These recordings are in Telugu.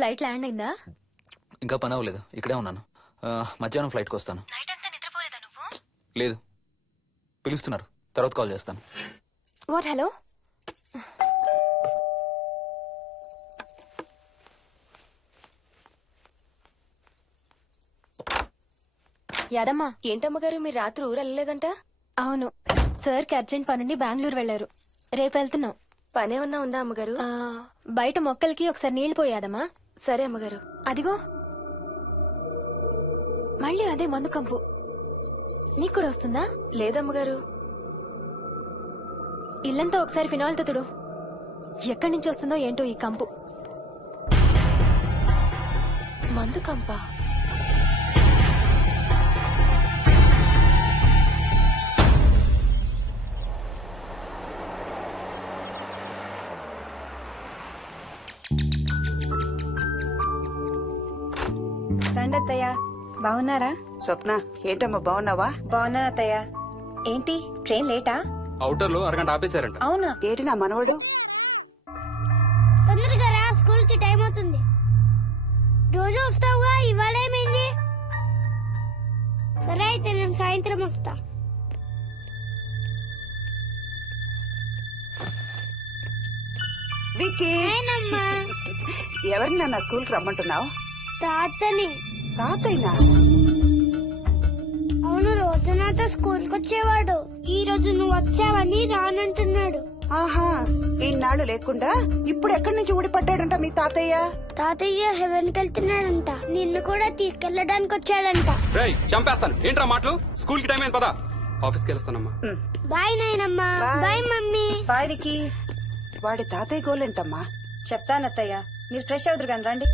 ఫ్లైట్ ల్యాండ్ అయిందా? ఇంకా పని అవ్వలేదు, ఇక్కడే ఉన్నాను. మధ్యాహ్నం ఫ్లైట్కి వస్తాను. నైట్ అంతా నిద్రపోలేదా నువ్వు? లేదు, పిలుస్తున్నారు, తర్వాత కాల్ చేస్తాను. వాట్? హలో, యాదమ్మా. ఏంటమ్మగారు మీరు రాత్రి ఊరు వెళ్ళలేదంట? అవును, సార్కి అర్జెంట్ పనుండి బెంగళూరు వెళ్లారు. రేపు వెళ్తున్నాం. పనేమన్నా ఉందా అమ్మగారు? బయట మొక్కలకి ఒకసారి నీళ్లు పోయాదమ్మా. సరే అమ్మగారు. అదిగో మళ్ళీ అదే మందు కంపు. నీకు కూడా వస్తుందా? లేదమ్మగారు. ఇల్లంతా ఒకసారి ఫినాల్తో తుడు. ఎక్కడి నుంచి వస్తుందో ఏంటో ఈ కంపు. మందు కంపా? రండి అత్తయ్య, బాగున్నారా? స్వప్న, ఏంటమ్మా బాగున్నావా? బాగున్నాను అత్తయ్య. ఏంటి ట్రైన్ లేటా? అవుటర్ లో అరగంట ఆపేశారంట. అవునా? ఏంటి నా మనవడు? తొందరగా రా, స్కూల్ కి టైం అవుతుంది. రోజు వస్తావుగా, ఇవాళ ఏమైంది? సరే అయితే నేను సాయంత్రం వస్తా. విక్కీ, ఎవరిని నా స్కూల్ కి రమ్మంటున్నావు? తాతని. తాతయ్యనా? అవును, రోజు నాతో స్కూల్ కి వచ్చేవాడు. ఈ రోజు నువ్వు వచ్చావని రానంటున్నాడు. ఆహా, ఇన్నాళ్ళు లేకుండా ఇప్పుడు ఎక్కడి నుంచి ఊడిపడ్డాడంట మీ తాతయ్య? తాతయ్య హెవెన్ కి వెళ్తున్నాడంట. నిన్ను కూడా తీసుకెళ్లడానికి వచ్చాడంట. రేయ్, చంపేస్తాను. ఏంట్రా మాటలు? స్కూల్ కి టైం అయింది, పదా. ఆఫీస్కి వెళ్తానమ్మా. బాయ్ నాయనమ్మా. Bye mummy. బాయ్ విక్కీ. వాడి తాతయ్య గోలేంటమ్మా? చెప్తాను అత్తయ్య, మీరు ఫ్రెష్ అవుతురు కానీ రండి.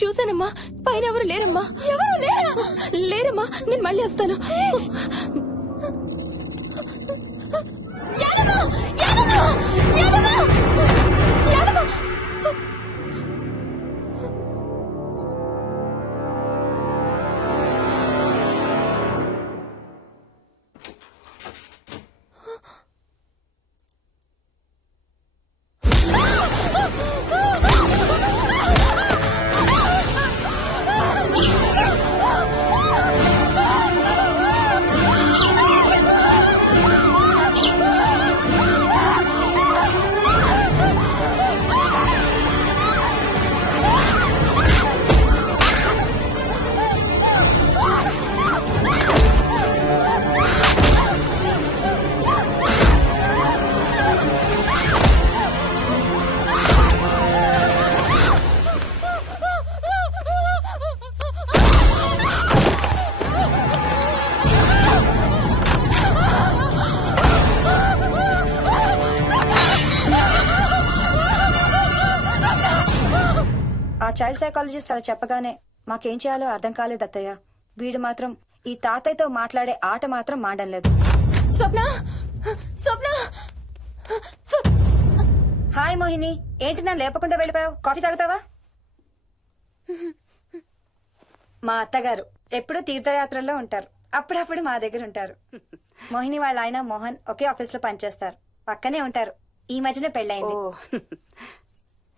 చూసానమ్మా, పైన ఎవరు లేరమ్మా. ఎవరు లేరమ్మా, నేను మళ్ళీ వస్తాను. ఆ చైల్డ్ సైకాలజిస్ట్ అలా చెప్పగానే మాకేం చేయాలో అర్థం కాలేదు అత్తయ్య. వీడు మాత్రం ఈ తాతయ్యతో మాట్లాడే ఆట మాత్రం మాడం లేదు. స్వప్న, స్వప్న, హాయ్ మోహిని, ఏంటి నన్ను లేపకుండా వెళ్ళిపోయావు? కాఫీ తాగుతావా? మా అత్తగారు ఎప్పుడూ తీర్థయాత్రల్లో ఉంటారు, అప్పుడప్పుడు మా దగ్గర ఉంటారు. మోహిని వాళ్ళ ఆయన మోహన్ ఒకే ఆఫీస్ లో పనిచేస్తారు, పక్కనే ఉంటారు. ఈ మధ్యన పెళ్ళైంది.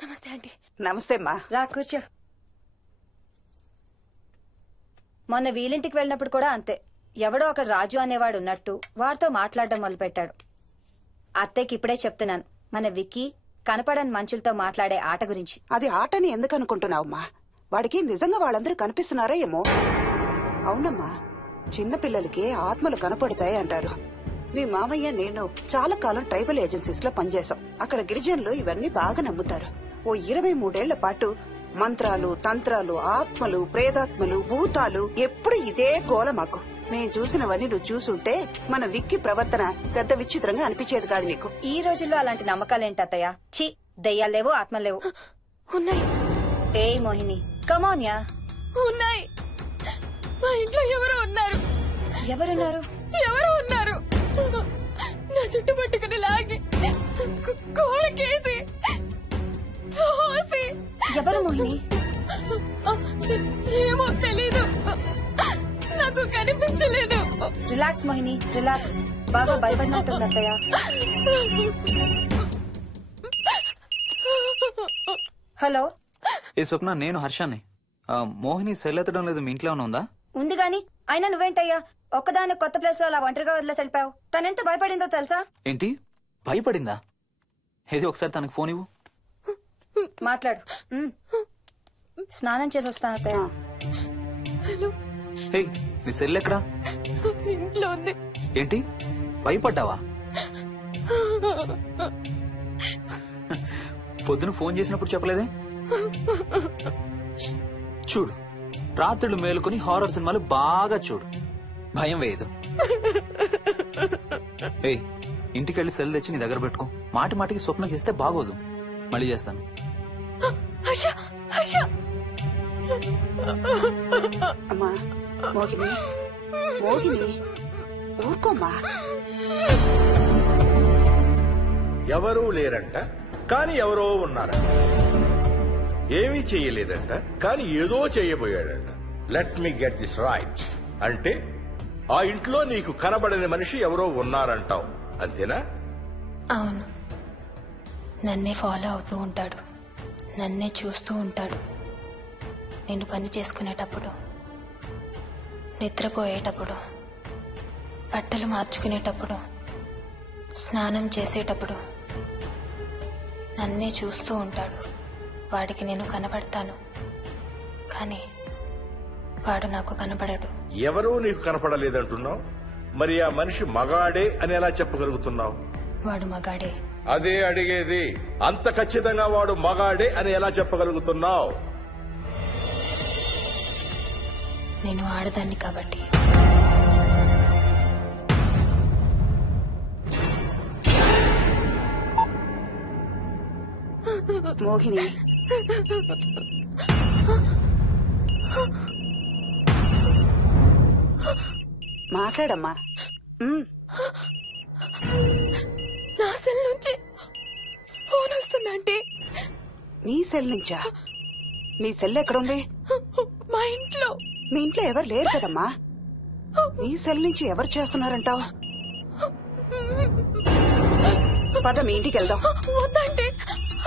నమస్తే ఆంటీ. నమస్తే అమ్మా. రా కూర్చో. మొన్న వీలింటికి వెళ్ళినప్పుడు కూడా అంతే. ఎవడో ఒక రాజు అనేవాడు ఉన్నట్టు వాడితో మాట్లాడడం మొదలుపెట్టాడు. అత్తయ్యకి ఇప్పుడే చెప్తున్నాను, మన విక్కీ కనపడని మనుషులతో మాట్లాడే ఆట గురించి. అది ఆటని ఎందుకు అనుకుంటున్నావమ్మా? వాడికి నిజంగా వాళ్ళందరూ కనిపిస్తున్నారా ఏమో. అవునమ్మా, చిన్నపిల్లలకి ఆత్మలు కనపడతాయి అంటారు. మీ మామయ్య నేను చాలా కాలం ట్రైబల్ ఏజెన్సీస్ లో పనిచేశాం. అక్కడ గిరిజనులు ఇవన్నీ బాగా నమ్ముతారు. ఓ 23 ఏళ్ల పాటు మంత్రాలు, తంత్రాలు, ఆత్మలు, ప్రేతాత్మలు, భూతాలు, ఎప్పుడు ఇదే గోల మాకు. మేం చూసినవన్నీ నువ్వు చూసుంటే మన విక్కీ ప్రవర్తన పెద్ద విచిత్రంగా అనిపించేది కాదు నీకు. ఈ రోజుల్లో అలాంటి నమ్మకాలేంటి అత్తయ్య? ఛీ, దెయ్యాలేవు, ఆత్మలేవు. ఉన్నాయి. ఏ మోహిని, కమాన్యా. ఉన్నాయి. మా ఇంట్లో ఎవరో ఉన్నారు. ఎవరున్నారు? ఎవరు ఉన్నారు? నా చుట్టు పట్టుకుని లాగి కోళ్ళకేసి తోసి. ఎవరు మోహిని? ఏమో తెలీదు, నాకు కనిపించలేదు. Relax Mohini, relax. బాగా భయపడినట్టుంది అత్తయ్య. హలో. ఏ స్వప్న, నేను హర్షాన్ని. మోహిని సెల్ ఎత్తడం లేదు, మీ ఇంట్లో ఉందా? ఉంది గాని, అయినా నువ్వేంటయ్యా ఒక్కదాని కొత్త ప్లేస్ లో అలా ఒంటరిగా వదిలేసి వెళ్ళిపోయావు? తనెంత భయపడిందో తెలుసా? ఏంటి, భయపడిందా? ఏది ఒకసారి తనకు ఫోన్ ఇవ్వు. మాట్లాడు. స్నానం చేసి వస్తాను అత్తయ్య. హే, నీ సెల్ ఎక్కడా? ఇంట్లో ఉంది. ఏంటి, భయపడ్డావా? పొద్దున ఫోన్ చేసినప్పుడు చెప్పలేదే? చూడు, రాత్రులు మేలుకొని హారర్ సినిమాలు బాగా చూడు, భయం వేయదు. ఏ, ఇంటికెళ్ళి సెల్ తెచ్చి నీ దగ్గర పెట్టుకో. మాటి మాటికి స్వప్నం చేస్తే బాగోదు. మళ్ళీ చేస్తాను. అమ్మా మోహిని, మోహిని ఊరుకోమ్మా. ఎవరూ లేరంట, కానీ ఎవరో ఉన్నారంట. ఏమీ చెయ్యలేదంట, కానీ ఏదో చెయ్యబోయాడంట. Let me get this right. అంటే ఆ ఇంట్లో నీకు కనబడని మనిషి ఎవరో ఉన్నారంటావు, అంతేనా? అవును, నన్నే ఫాలో అవుతూ ఉంటాడు, నన్నే చూస్తూ ఉంటాడు. నేను పని చేసుకునేటప్పుడు, నిద్రపోయేటప్పుడు, బట్టలు మార్చుకునేటప్పుడు, స్నానం చేసేటప్పుడు నన్నే చూస్తూ ఉంటాడు. వాడికి నేను కనపడతాను, కానీ వాడు నాకు కనపడడు. ఎవరూ నీకు కనపడలేదంటున్నావు, మరి ఆ మనిషి మగాడే అని ఎలా చెప్పగలుగుతున్నావు? వాడు మగాడే. అదే అడిగేది, అంత ఖచ్చితంగా వాడు మగాడే అని ఎలా చెప్పగలుగుతున్నావు? నేను ఆడదాన్ని కాబట్టి. మోహిని మాట్లాడమ్మా. నా సెల్ నుంచి ఫోన్ వస్తుందంటే. నీ సెల్ నుంచా? నీ సెల్ ఎక్కడుంది? మా ఇంట్లో. మీ ఇంట్లో ఎవరు లేరు కదమ్మా. నీ సెల్ నుంచి ఎవరు చేస్తున్నారంటావు? పద మీ ఇంటికి వెళ్దాం. వద్దంటే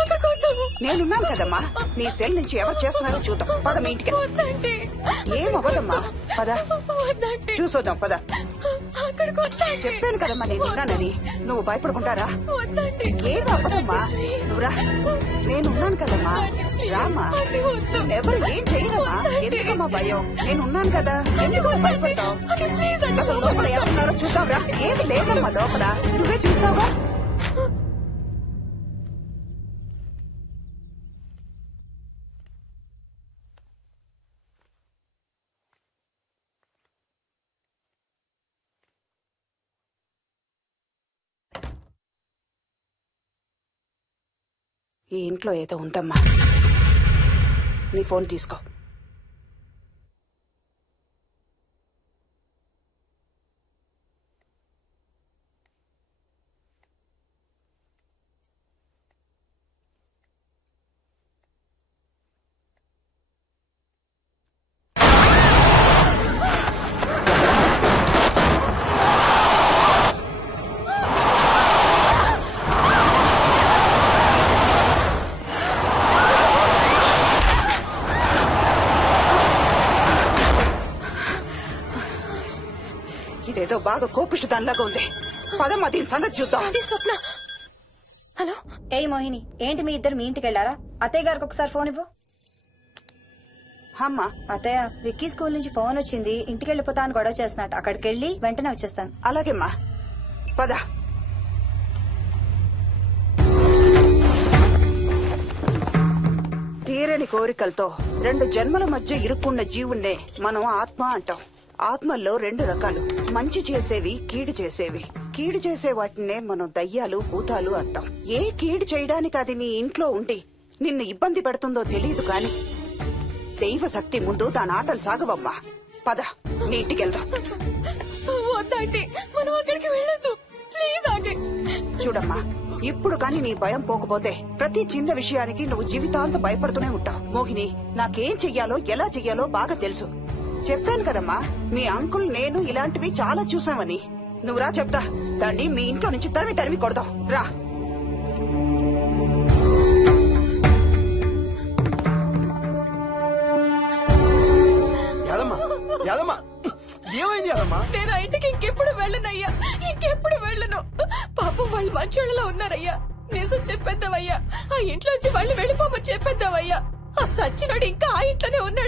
అక్కడికి వద్దు. నేనున్నాను కదమ్మా. నీ సెల్ నుంచి ఎవరు చేస్తున్నారో చూద్దాం. పద మీ ఇంటికి. వద్దంటే ఏమవ్వదమ్మా. పద వద్దంటే చూసొద్దాం. పద. అక్కడికి వద్దంటే. చెప్పాను కదమ్మా నేనున్నానని. నువ్వు భయపడుకుంటారా? వద్దంటే. ఏం అవ్వదమ్మా. నువ్వురా. నేనున్నాను కదమ్మా. రామ్మా. ఎవరు ఏం చేయరమ్మా. ఎందుకమ్మా భయం? నేనున్నాను కదా. ఎందుకు భయపడతావు? అసలు లోపల ఎవరున్నారో చూద్దాంరా. ఏమి లేదమ్మా లోపల. నువ్వే చూస్తావా? ఈ ఇంట్లో ఏదో ఉందమ్మా. నీ ఫోన్ తీసుకో. ఇదేదో బాగా కోపిష్టి దానిలాగా ఉంది. పదమ్మా దీని సంగతి చూద్దాం. స్వప్న. హలో. ఏయ్ మోహిని, ఏంటి మీ ఇద్దరు మీ ఇంటికి వెళ్లారా? అత్తయ్య గారికి ఒకసారి ఫోన్ ఇవ్వు. అమ్మా. అత్తయ్య, విక్కీ స్కూల్ నుంచి ఫోన్ వచ్చింది. ఇంటికి వెళ్ళిపోతా అని గొడవ చేస్తున్నట్టు. అక్కడికి వెళ్ళి వెంటనే వచ్చేస్తాను. అలాగేమ్మా. పద. తీరని కోరికలతో 2 జన్మల మధ్య ఇరుక్కున్న జీవుణ్ణే మనం ఆత్మ అంటాం. ఆత్మల్లో 2 రకాలు. మంచి చేసేవి, కీడు చేసేవి. కీడు చేసే వాటినే మనం దయ్యాలు, భూతాలు అంటాం. ఏ కీడు చేయడానికి అది నీ ఇంట్లో ఉండి నిన్ను ఇబ్బంది పెడుతుందో తెలియదు కాని దైవ శక్తి ముందు దాని ఆటలు సాగవమ్మా. పద నీ ఇంటికి వెళ్దాం. వద్దంటే మనం అక్కడికి వెళ్ళొద్దు. ప్లీజ్ అంటే. చూడమ్మా, ఇప్పుడు కాని నీ భయం పోకపోతే ప్రతి చిన్న విషయానికి నువ్వు జీవితాంతం భయపడుతూనే ఉంటావు. మోహిని, నాకేం చెయ్యాలో ఎలా చెయ్యాలో బాగా తెలుసు. చెప్పాను కదమ్మా, మీ అంకుల్ నేను ఇలాంటివి చాలా చూసామని. నువ్వు రా చెప్తా. దాన్ని మీ ఇంట్లో నుంచి తరిమి కొడదాం. రా. ఏమైంది యాదమ్మా? నేను ఆ ఇంటికి ఇంకెప్పుడు వెళ్ళనయ్యా. ఇంకెప్పుడు వెళ్ళను. పాపం వాళ్ళు మంచోళ్ళలో ఉన్నారయ్యా. నిజం చెప్పేద్దామయ్యా. ఆ ఇంట్లోంచి వాళ్ళు వెళ్ళిపోమని చెప్పేద్దామయ్యా. ఆ సచ్చినోడు ఇంకా ఆ ఇంట్లోనే ఉన్నాడు.